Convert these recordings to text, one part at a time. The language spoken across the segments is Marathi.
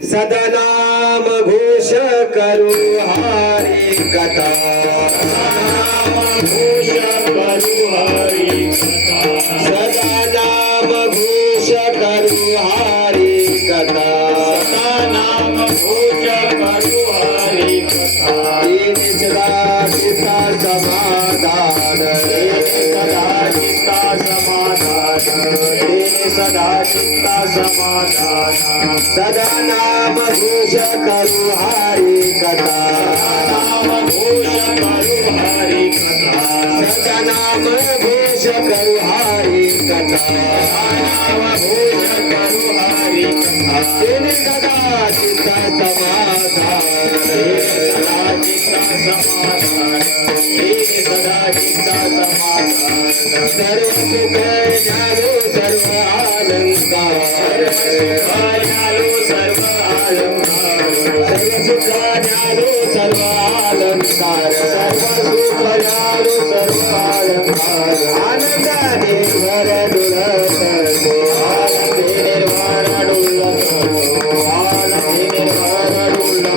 सदनाम घोष करू हरी कथा घोष करू हरी कथा सदनाम घोष करू हरी कथा सदनाम घोष करू हरी कथा तेने सदा चित्ता समाधान सदा चित्ता समाधान तेने सदा चित्ता समाधान सदा नाम घोष करू हरी कथा नाम घोष करू हरी कथा सदा नाम घोष करू हरी कथा नाम घोष करू हरी कथा तेने सदा चित्ता समाधान सदा चित्ता समाधान तेने सदा चित्ता समाधान सर्व सुख ज्ञानो सर्व अलंकार सर्व सुख ज्ञानो सर्व अलंकार सर्व सुख ज्ञानो सर्व अलंकार आनंदाने भर डुलतो आनंदे निर्भर डुलतो आनंदे निर्भर डुलतो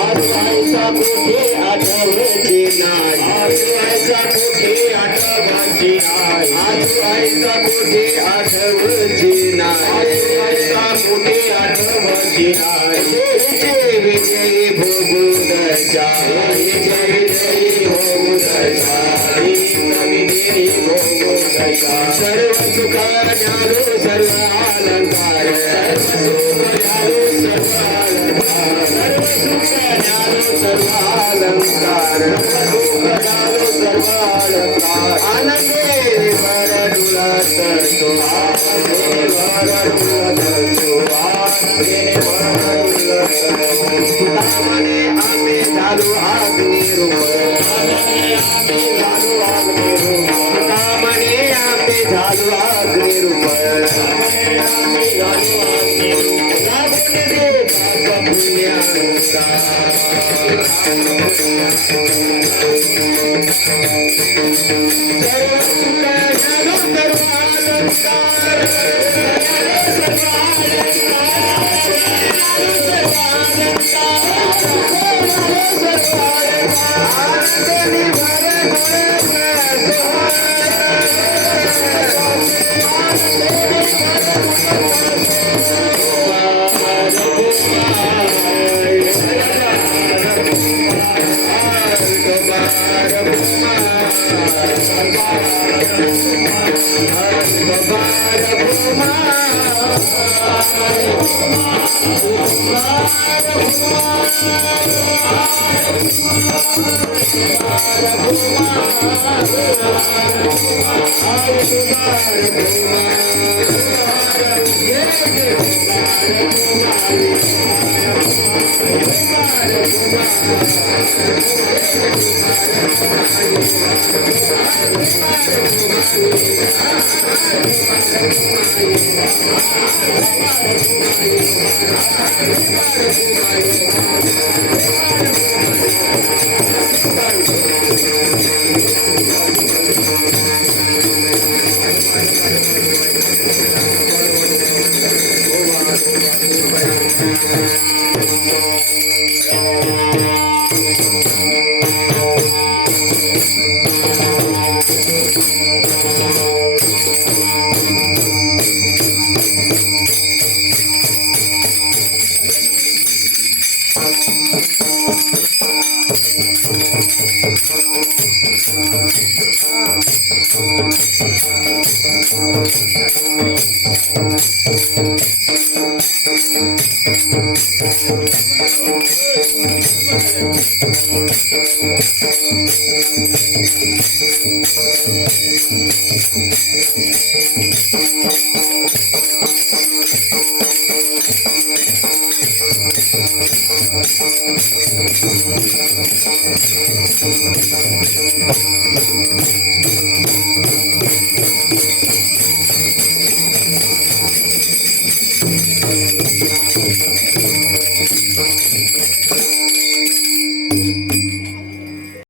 आज ऐसा कुठे आठवते नाही आज ऐसा कुठे आठवते नाही आज ऐसा कुठे आठवते नाही ऐसा कुठे आठवते नाही विजयी भोगू दशा विजयी भोगू दशा विजयी भोगू दशा सर्व सुख ज्ञानो सर्व अलंकार सर्व सुख ज्ञानो सर्व अलंकार सर्व सुख ज्ञानो सर्व अलंकार सुख ज्ञानो सर्व अलंकार आनंदे भर डुलत तो आनंदे भर डुलत तो आनंदे भर कामने आम्ही झालो अग्निरूप कामने आम्ही झालो अग्निरूप लागून दे पाप सर्व सुख ज्ञानो सर्व अलंकार सर्व